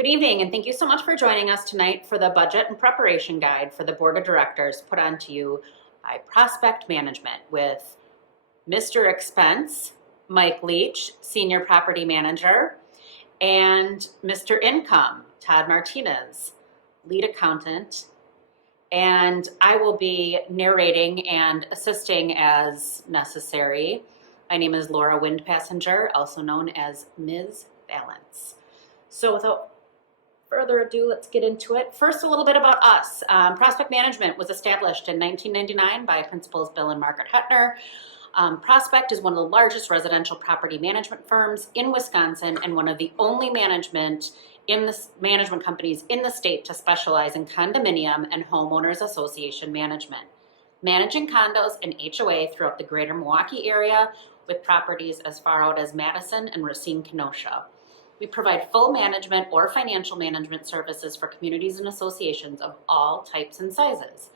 Good evening, and thank you so much for joining us tonight for the Budget and Preparation Guide for the Board of Directors put on to you by Prospect Management with Mr. Expense, Mike Leach, Senior Property Manager, and Mr. Income, Todd Martinez, Lead Accountant. And I will be narrating and assisting as necessary. My name is Laura Windpassinger, also known as Ms. Balance. So without further ado, let's get into it. First, a little bit about us. Prospect Management was established in 1999 by Principals Bill and Margaret Hetner. Prospect is one of the largest residential property management firms in Wisconsin and one of the only management companies in the state to specialize in condominium and homeowners association management, managing condos and HOA throughout the greater Milwaukee area with properties as far out as Madison and Racine, Kenosha. We provide full management or financial management services for communities and associations of all types and sizes.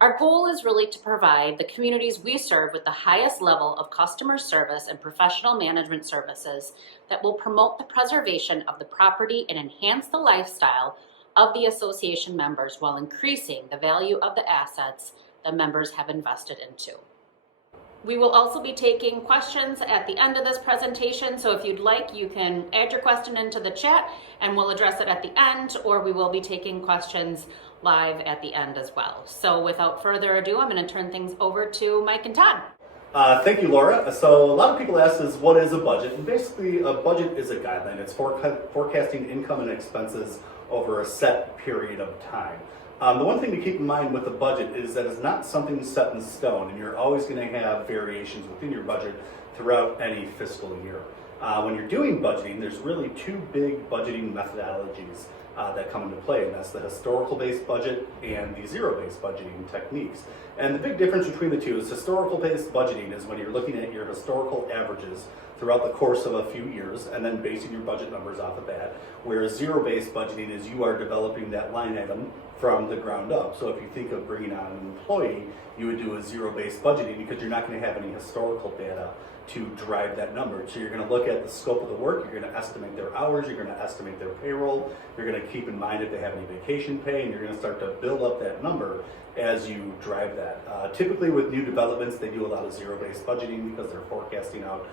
Our goal is really to provide the communities we serve with the highest level of customer service and professional management services that will promote the preservation of the property and enhance the lifestyle of the association members while increasing the value of the assets the members have invested into. We will also be taking questions at the end of this presentation, so if you'd like, you can add your question into the chat and we'll address it at the end, or we will be taking questions live at the end as well. So without further ado, I'm going to turn things over to Mike and Todd. Thank you, Laura. So a lot of people ask us, what is a budget? And basically, a budget is a guideline. It's forecasting income and expenses over a set period of time. The one thing to keep in mind with a budget is that it's not something set in stone, and you're always going to have variations within your budget throughout any fiscal year. When you're doing budgeting, there's really two big budgeting methodologies that come into play, and that's the historical-based budget and the zero-based budgeting techniques. And the big difference between the two is historical-based budgeting is when you're looking at your historical averages throughout the course of a few years and then basing your budget numbers off of that, whereas zero-based budgeting is you are developing that line item from the ground up. So if you think of bringing on an employee, you would do a zero-based budgeting because you're not going to have any historical data to drive that number. So you're going to look at the scope of the work, you're going to estimate their hours, you're going to estimate their payroll, you're going to keep in mind if they have any vacation pay, and you're going to start to build up that number as you drive that. Typically with new developments, they do a lot of zero-based budgeting because they're forecasting out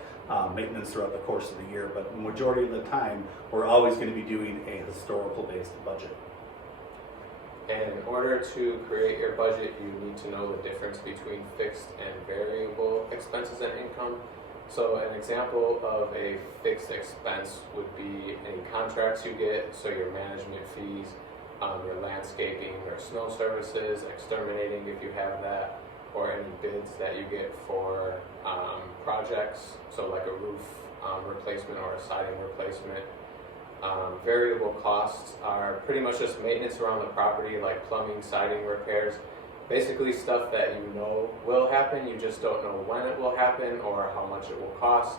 maintenance throughout the course of the year, but the majority of the time, we're always going to be doing a historical-based budget. And in order to create your budget, you need to know the difference between fixed and variable expenses and income. So an example of a fixed expense would be any contracts you get, so your management fees, your landscaping or snow services, exterminating if you have that, or any bids that you get for projects, so like a roof replacement or a siding replacement. Variable costs are pretty much just maintenance around the property, like plumbing, siding repairs, basically stuff that you know will happen, you just don't know when it will happen or how much it will cost.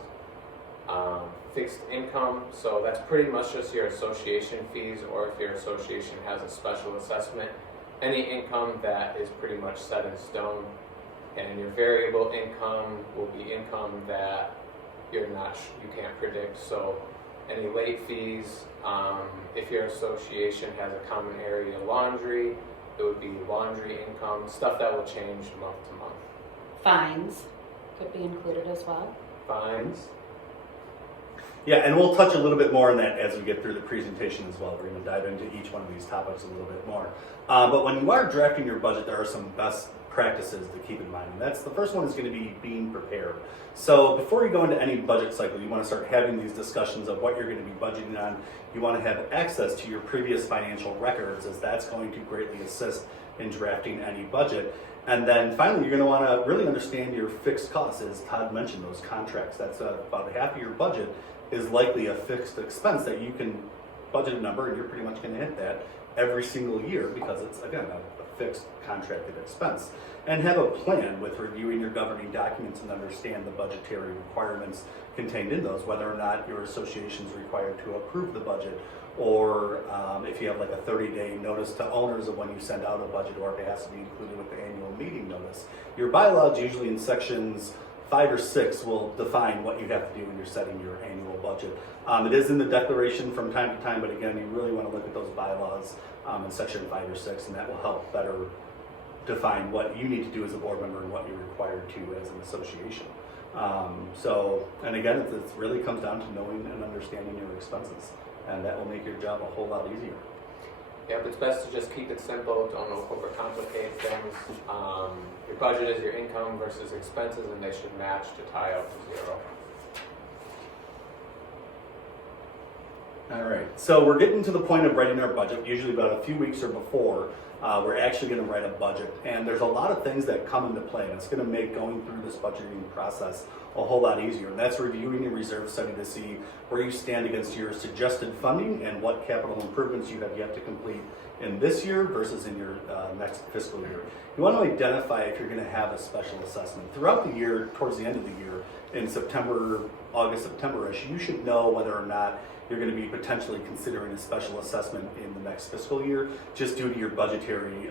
Fixed income, so that's pretty much just your association fees, or if your association has a special assessment, any income that is pretty much set in stone. And your variable income will be income that you can't predict, so any late fees, if your association has a common area laundry, it would be laundry income, stuff that will change month to month. Fines could be included as well. Fines. Yeah, and we'll touch a little bit more on that as we get through the presentation as well. We're going to dive into each one of these topics a little bit more. But when you are drafting your budget, there are some best practices to keep in mind. And that's the first one is going to be being prepared. So before you go into any budget cycle, you want to start having these discussions of what you're going to be budgeting on. You want to have access to your previous financial records, as that's going to greatly assist in drafting any budget. And then finally, you're going to want to really understand your fixed costs. As Todd mentioned, those contracts, that's about half of your budget is likely a fixed expense that you can budget a number and you're pretty much going to hit that every single year because it's, again, a fixed contracted expense. And have a plan with reviewing your governing documents and understand the budgetary requirements contained in those, whether or not your association is required to approve the budget, or if you have like a 30-day notice to owners of when you send out a budget, or if it has to be included with the annual meeting notice. Your bylaws usually in sections 5 or 6 will define what you have to do when you're setting your annual budget. It is in the declaration from time to time, but again, you really want to look at those bylaws in section 5 or 6, and that will help better define what you need to do as a board member and what you're required to as an association. And again, it really comes down to knowing and understanding your expenses, and that will make your job a whole lot easier. Yep, it's best to just keep it simple. Don't overcomplicate things. Your budget is your income versus expenses, and they should match to tie out to zero. All right, so we're getting to the point of writing our budget, usually about a few weeks or before. We're actually going to write a budget, and there's a lot of things that come into play, and it's going to make going through this budgeting process a whole lot easier. And that's reviewing your reserve study to see where you stand against your suggested funding and what capital improvements you have yet to complete in this year versus in your next fiscal year. You want to identify if you're going to have a special assessment. Throughout the year, towards the end of the year, in September, August, September-ish, you should know whether or not you're going to be potentially considering a special assessment in the next fiscal year, just due to your budgetary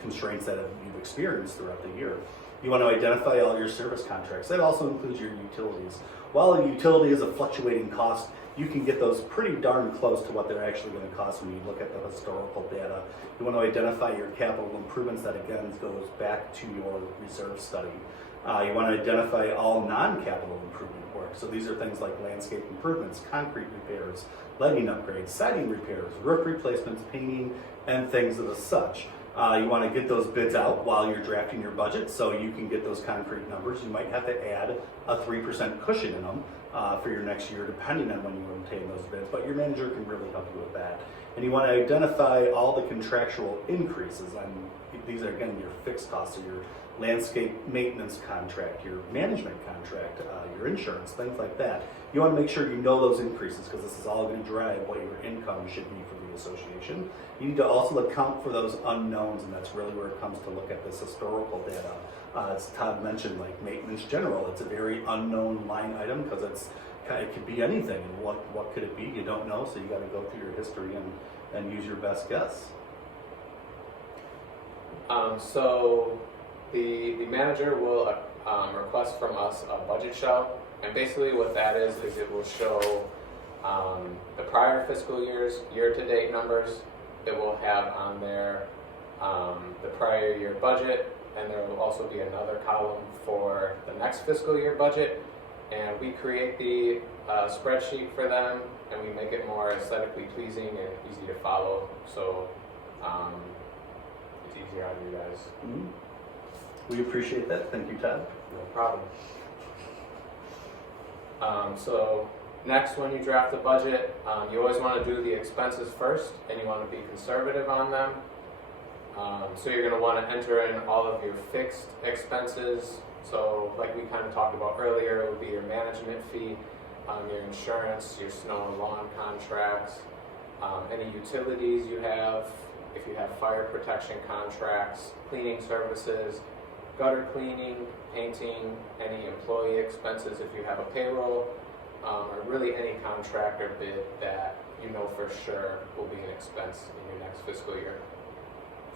constraints that you've experienced throughout the year. You want to identify all your service contracts. That also includes your utilities. While a utility is a fluctuating cost, you can get those pretty darn close to what they're actually going to cost when you look at the historical data. You want to identify your capital improvements. That again goes back to your reserve study. You want to identify all non-capital improvement work. So these are things like landscape improvements, concrete repairs, lighting upgrades, siding repairs, roof replacements, painting, and things of the such. You want to get those bids out while you're drafting your budget so you can get those concrete numbers. You might have to add a 3% cushion in them for your next year, depending on when you obtain those bids, but your manager can really help you with that. And you want to identify all the contractual increases. These are, again, your fixed costs, so your landscape maintenance contract, your management contract, your insurance, things like that. You want to make sure you know those increases, because this is all going to drive what your income should be for the association. You need to also account for those unknowns, and that's really where it comes to look at this historical data. As Todd mentioned, like maintenance general, it's a very unknown line item because it could be anything. And what could it be? You don't know, so you got to go through your history and use your best guess. So the manager will request from us a budget shell, and basically what that is it will show the prior fiscal year's year-to-date numbers. It will have on there the prior year budget, and there will also be another column for the next fiscal year budget. And we create the spreadsheet for them, and we make it more aesthetically pleasing and easy to follow. So it's easier on you guys. Mm-hmm. We appreciate that. Thank you, Todd. No problem. So next, when you draft the budget, you always want to do the expenses first, and you want to be conservative on them. So you're going to want to enter in all of your fixed expenses. So like we kind of talked about earlier, it would be your management fee, your insurance, your snow and lawn contracts, any utilities you have, if you have fire protection contracts, cleaning services, gutter cleaning, painting, any employee expenses if you have a payroll, or really any contractor bid that you know for sure will be an expense in your next fiscal year.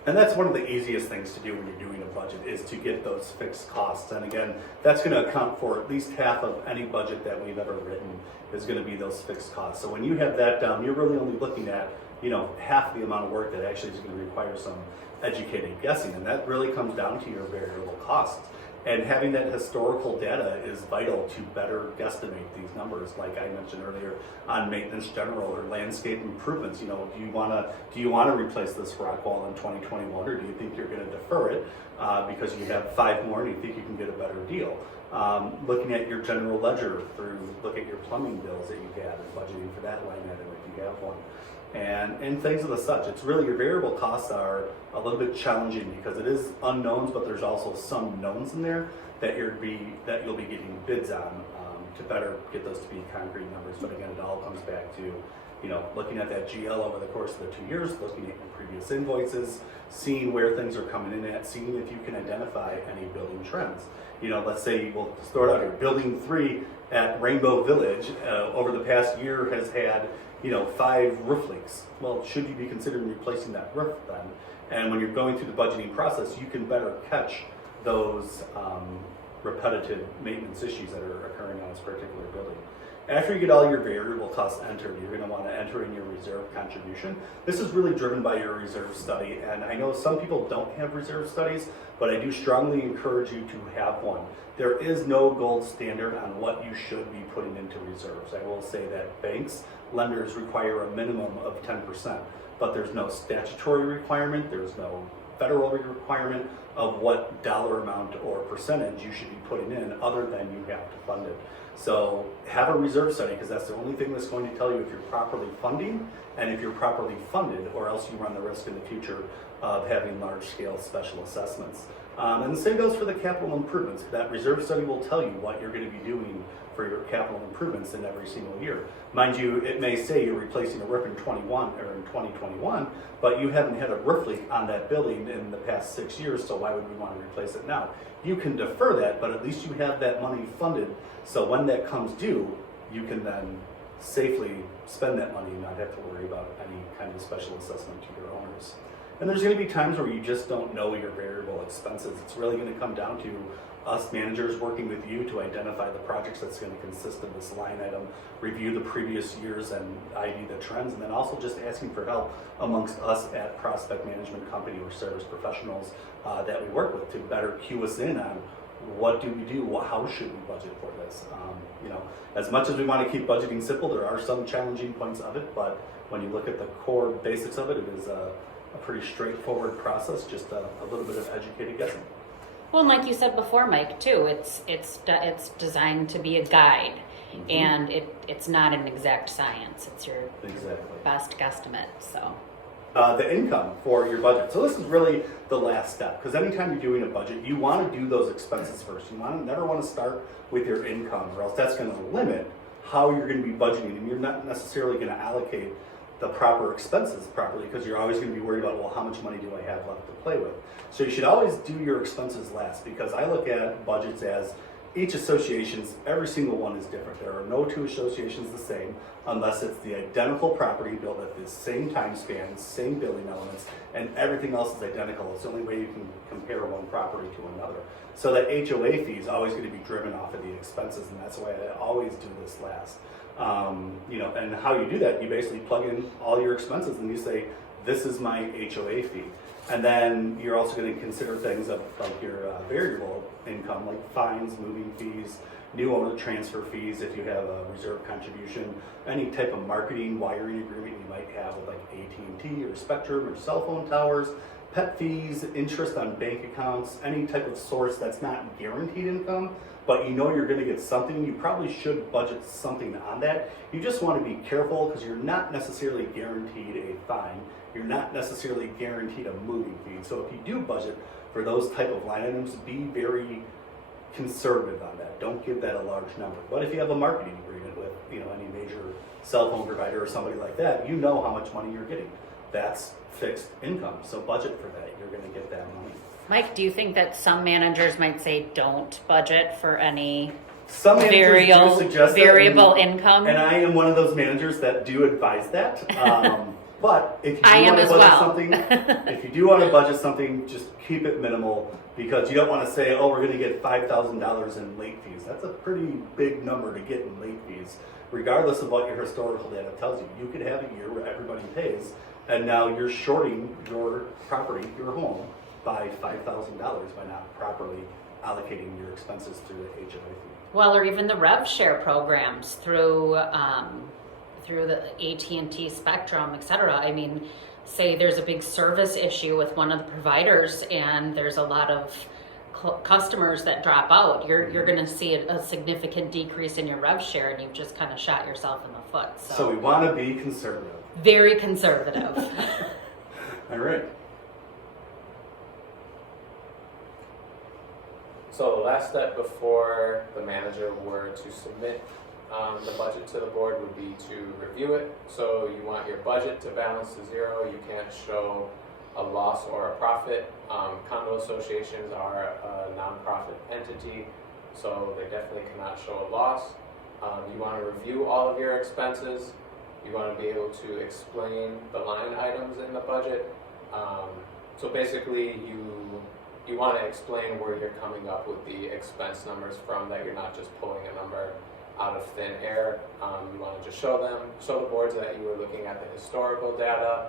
And that's one of the easiest things to do when you're doing a budget, is to get those fixed costs. And again, that's going to account for at least half of any budget that we've ever written is going to be those fixed costs. So when you have that down, you're really only looking at, half the amount of work that actually is going to require some educated guessing. And that really comes down to your variable costs. And having that historical data is vital to better guesstimate these numbers, like I mentioned earlier on maintenance general or landscape improvements. Do you want to replace this rock wall in 2021, or do you think you're going to defer it because you have 5 more and you think you can get a better deal? Looking at your general ledger look at your plumbing bills that you have and budgeting for that line item if you have one. And things of the such. It's really, your variable costs are a little bit challenging because it is unknowns, but there's also some knowns in there that you'll be getting bids on to better get those to be concrete numbers. But again, it all comes back to looking at that GL over the course of the 2 years, looking at your previous invoices, seeing where things are coming in at, seeing if you can identify any building trends. Let's say, we'll throw it out here, building 3 at Rainbow Village over the past year has had 5 roof leaks. Well, should you be considering replacing that roof then? And when you're going through the budgeting process, you can better catch those repetitive maintenance issues that are occurring on this particular building. After you get all your variable costs entered, you're going to want to enter in your reserve contribution. This is really driven by your reserve study, and I know some people don't have reserve studies, but I do strongly encourage you to have one. There is no gold standard on what you should be putting into reserves. I will say that banks, lenders require a minimum of 10%, but there's no statutory requirement, there's no federal requirement of what dollar amount or percentage you should be putting in other than you have to fund it. So have a reserve study, because that's the only thing that's going to tell you if you're properly funding and if you're properly funded, or else you run the risk in the future of having large-scale special assessments. And the same goes for the capital improvements. That reserve study will tell you what you're going to be doing for your capital improvements in every single year. Mind you, it may say you're replacing a roof in 2021, but you haven't had a roof leak on that building in the past 6 years, so why would we want to replace it now? You can defer that, but at least you have that money funded, so when that comes due, you can then safely spend that money and not have to worry about any kind of special assessment to your owners. And there's going to be times where you just don't know your variable expenses. It's really going to come down to us managers working with you to identify the projects that's going to consist of this line item, review the previous years and ID the trends, and then also just asking for help amongst us at Prospect Management Company or service professionals that we work with to better cue us in on what do we do, how should we budget for this. As much as we want to keep budgeting simple, there are some challenging points of it, but when you look at the core basics of it, it is a pretty straightforward process, just a little bit of educated guessing. Well, and like you said before, Mike, too, it's designed to be a guide, and it's not an exact science. It's your best guesstimate. So the income for your budget. So this is really the last step, because anytime you're doing a budget, you want to do those expenses first. You never want to start with your income, or else that's going to limit how you're going to be budgeting, and you're not necessarily going to allocate the proper expenses properly, because you're always going to be worried about, well, how much money do I have left to play with? So you should always do your expenses last, because I look at budgets as each association's, every single one is different. There are no two associations the same unless it's the identical property built at the same time span, same building elements, and everything else is identical. It's the only way you can compare one property to another. So that HOA fee is always going to be driven off of the expenses, and that's why I always do this last. And how you do that, you basically plug in all your expenses and you say, this is my HOA fee. And then you're also going to consider things like your variable income, like fines, moving fees, new owner transfer fees, if you have a reserve contribution, any type of marketing, wiring agreement you might have with like AT&T or Spectrum or cell phone towers, pet fees, interest on bank accounts, any type of source that's not guaranteed income, but you know you're going to get something. You probably should budget something on that. You just want to be careful, because you're not necessarily guaranteed a fine. You're not necessarily guaranteed a moving fee. So if you do budget for those type of line items, be very conservative on that. Don't give that a large number. But if you have a marketing agreement with any major cell phone provider or somebody like that, you know how much money you're getting. That's fixed income. So budget for that. You're going to get that money. Mike, do you think that some managers might say don't budget for any Some managers do suggest variable that, income? And I am one of those managers that do advise that. But if you do want to budget something, if you do want to budget something, just keep it minimal, because you don't want to say, oh, we're going to get $5,000 in late fees. That's a pretty big number to get in late fees, regardless of what your historical data tells you. You could have a year where everybody pays, and now you're shorting your property, your home, by $5,000 by not properly allocating your expenses through the HOA fee. Well, or even the rev share programs through the AT&T Spectrum, et cetera. I mean, say there's a big service issue with one of the providers and there's a lot of customers that drop out. You're going to see a significant decrease in your rev share, and you've just kind of shot yourself in the foot. So we want to be conservative. Very conservative. All right. So the last step before the manager were to submit the budget to the board would be to review it. So you want your budget to balance to zero. You can't show a loss or a profit. Condo associations are a nonprofit entity, so they definitely cannot show a loss. You want to review all of your expenses. You want to be able to explain the line items in the budget. So basically you you want to explain where you're coming up with the expense numbers from, that you're not just pulling a number out of thin air. You want to just show the boards that you were looking at the historical data,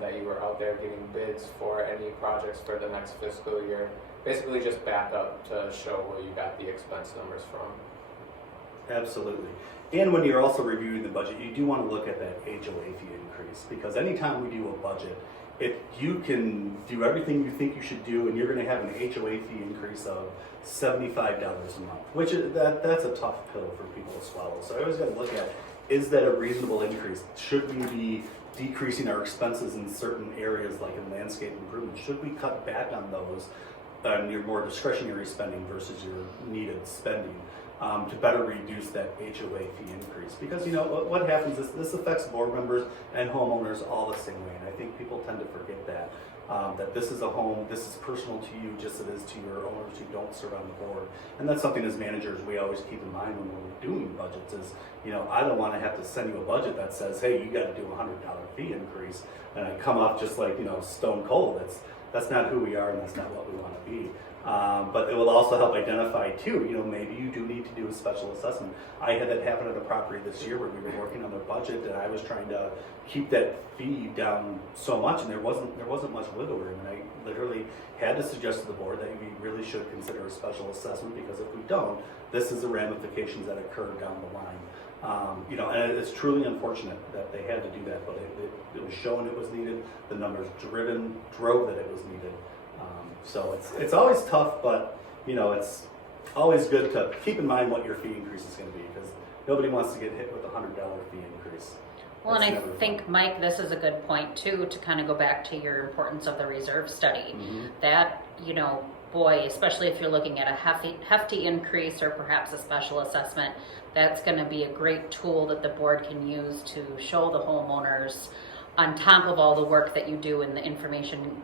that you were out there getting bids for any projects for the next fiscal year. Basically just back up to show where you got the expense numbers from. Absolutely. And when you're also reviewing the budget, you do want to look at that HOA fee increase, because anytime we do a budget, if you can do everything you think you should do and you're going to have an HOA fee increase of $75 a month, which is, that's a tough pill for people to swallow. So I always got to look at, is that a reasonable increase? Should we be decreasing our expenses in certain areas like in landscape improvement? Should we cut back on those, your more discretionary spending versus your needed spending, to better reduce that HOA fee increase? Because what happens is this affects board members and homeowners all the same way, and I think people tend to forget that. That this is a home, this is personal to you just as it is to your owners who don't serve on the board. And that's something as managers we always keep in mind when we're doing budgets is, I don't want to have to send you a budget that says, hey, you got to do a $100 fee increase, and I come off just like, stone cold. That's not who we are, and that's not what we want to be. But it will also help identify too, maybe you do need to do a special assessment. I had that happen at a property this year where we were working on their budget and I was trying to keep that fee down so much, and there wasn't much wiggle room, and I literally had to suggest to the board that we really should consider a special assessment, because if we don't, this is the ramifications that occur down the line. And it's truly unfortunate that they had to do that, but it was shown it was needed. The numbers drove that it was needed. So it's always tough, but it's always good to keep in mind what your fee increase is going to be, because nobody wants to get hit with a $100 fee increase. Well, and I think, Mike, this is a good point too, to kind of go back to your importance of the reserve study. Mm-hmm. That, boy, especially if you're looking at a hefty increase or perhaps a special assessment, that's going to be a great tool that the board can use to show the homeowners, on top of all the work that you do and the information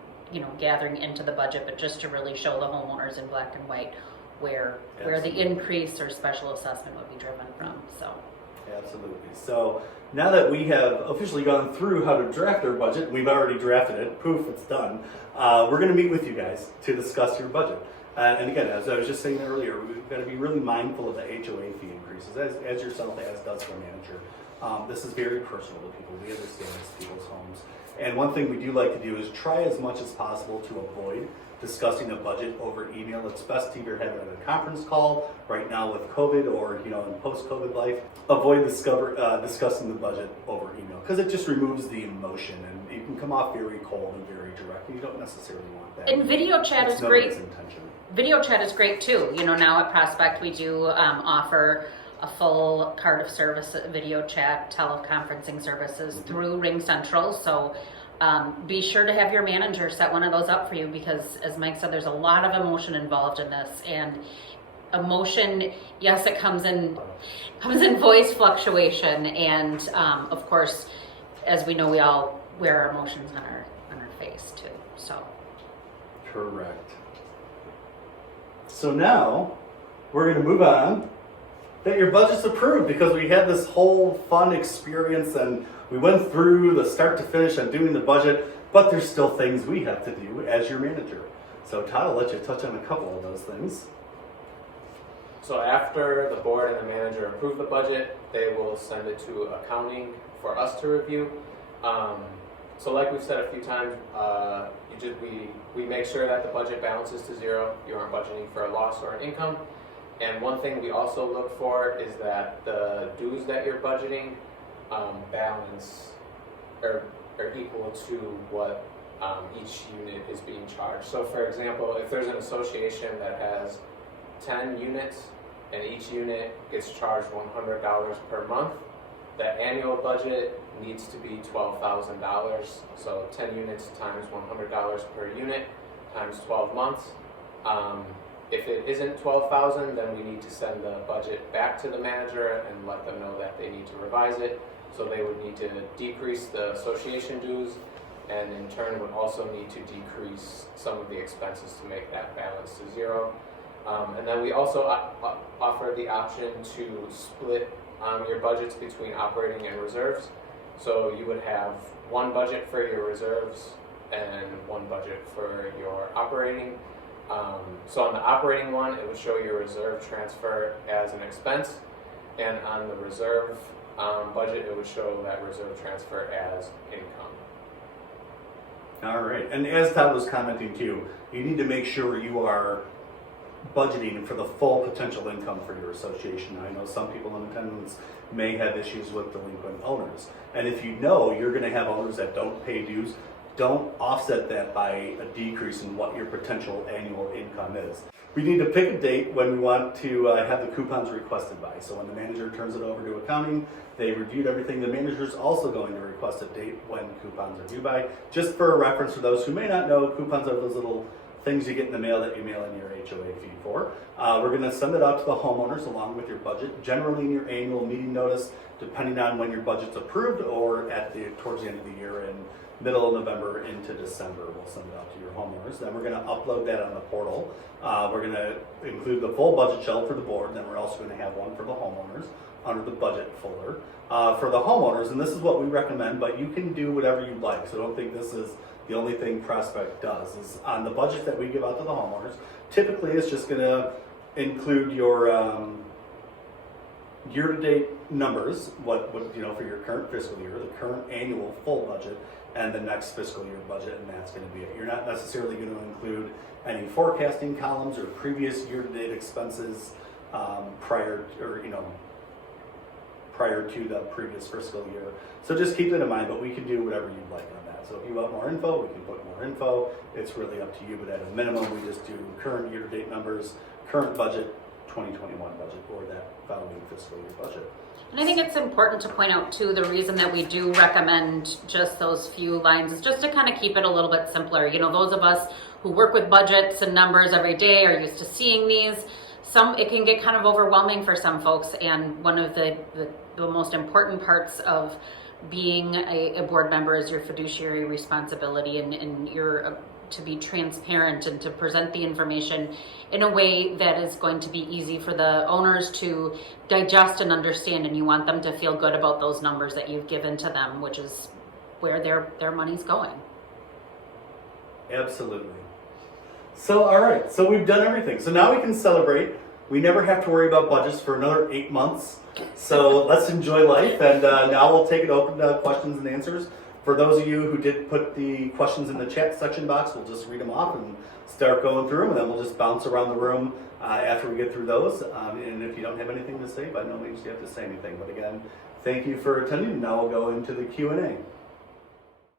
gathering into the budget, but just to really show the homeowners in black and white where the increase or special assessment would be driven from. So absolutely. So now that we have officially gone through how to draft our budget, we've already drafted it, poof, it's done. We're going to meet with you guys to discuss your budget. And again, as I was just saying earlier, we've got to be really mindful of the HOA fee increases, as yourself as does the manager. This is very personal to people. We understand it's people's homes. And one thing we do like to do is try as much as possible to avoid discussing a budget over email. It's best to either have it at a conference call right now with COVID, or in post-COVID life. Avoid discussing the budget over email, because it just removes the emotion, and you can come off very cold and very direct, and you don't necessarily want that. And video chat is great. Intention. Video chat is great too. Now at Prospect we do offer a full card of service, video chat, teleconferencing services through Ring Central. So be sure to have your manager set one of those up for you, because as Mike said, there's a lot of emotion involved in this. And emotion, yes, it comes in voice fluctuation. And of course, as we know, we all wear our emotions on our face too. So correct. So now we're going to move on. That your budget's approved, because we had this whole fun experience and we went through the start to finish on doing the budget, but there's still things we have to do as your manager. So Todd, I'll let you touch on a couple of those things. So after the board and the manager approve the budget, they will send it to accounting for us to review. So like we've said a few times, we make sure that the budget balances to zero. You aren't budgeting for a loss or an income. And one thing we also look for is that the dues that you're budgeting balance or equal to what each unit is being charged. So for example, if there's an association that has 10 units and each unit gets charged $100 per month, that annual budget needs to be $12,000. So 10 units times $100 per unit times 12 months. If it isn't $12,000, then we need to send the budget back to the manager and let them know that they need to revise it. So they would need to decrease the association dues, and in turn would also need to decrease some of the expenses to make that balance to zero. And then we also offer the option to split your budgets between operating and reserves. So you would have one budget for your reserves and one budget for your operating. So on the operating one, it would show your reserve transfer as an expense, and on the reserve budget, it would show that reserve transfer as income. All right, and as Todd was commenting too, you need to make sure you are budgeting for the full potential income for your association. I know some people in attendance may have issues with delinquent owners, and if you know you're going to have owners that don't pay dues, don't offset that by a decrease in what your potential annual income is. We need to pick a date when we want to have the coupons requested by. So when the manager turns it over to accounting, they reviewed everything. The manager's also going to request a date when coupons are due by. Just for a reference for those who may not know, coupons are those little things you get in the mail that you mail in your HOA fee for. We're going to send it out to the homeowners along with your budget, generally in your annual meeting notice, depending on when your budget's approved, or towards the end of the year in middle of November into December. We'll send it out to your homeowners. Then we're going to upload that on the portal. We're going to include the full budget shell for the board. Then we're also going to have one for the homeowners under the budget folder. For the homeowners, and this is what we recommend, but you can do whatever you like. So don't think this is the only thing Prospect does. Is on the budget that we give out to the homeowners, typically it's just going to include your year-to-date numbers, what for your current fiscal year, the current annual full budget, and the next fiscal year budget, and that's going to be it. You're not necessarily going to include any forecasting columns or previous year-to-date expenses prior to the previous fiscal year. So just keep that in mind, but we can do whatever you'd like on that. So if you want more info, we can put more info. It's really up to you, but at a minimum, we just do current year-to-date numbers, current budget, 2021 budget, or that following fiscal year budget. And I think it's important to point out too, the reason that we do recommend just those few lines is just to kind of keep it a little bit simpler. Those of us who work with budgets and numbers every day are used to seeing these. It can get kind of overwhelming for some folks, and one of the most important parts of being a board member is your fiduciary responsibility, and your to be transparent and to present the information in a way that is going to be easy for the owners to digest and understand, and you want them to feel good about those numbers that you've given to them, which is where their money's going. Absolutely. So all right, so we've done everything. So now we can celebrate. We never have to worry about budgets for another 8 months. So let's enjoy life, and now we'll take it open to questions and answers. For those of you who did put the questions in the chat section box, we'll just read them off and start going through them, and then we'll just bounce around the room after we get through those. And if you don't have anything to say, by no means do you have to say anything. But again, thank you for attending. Now we'll go into the Q&A.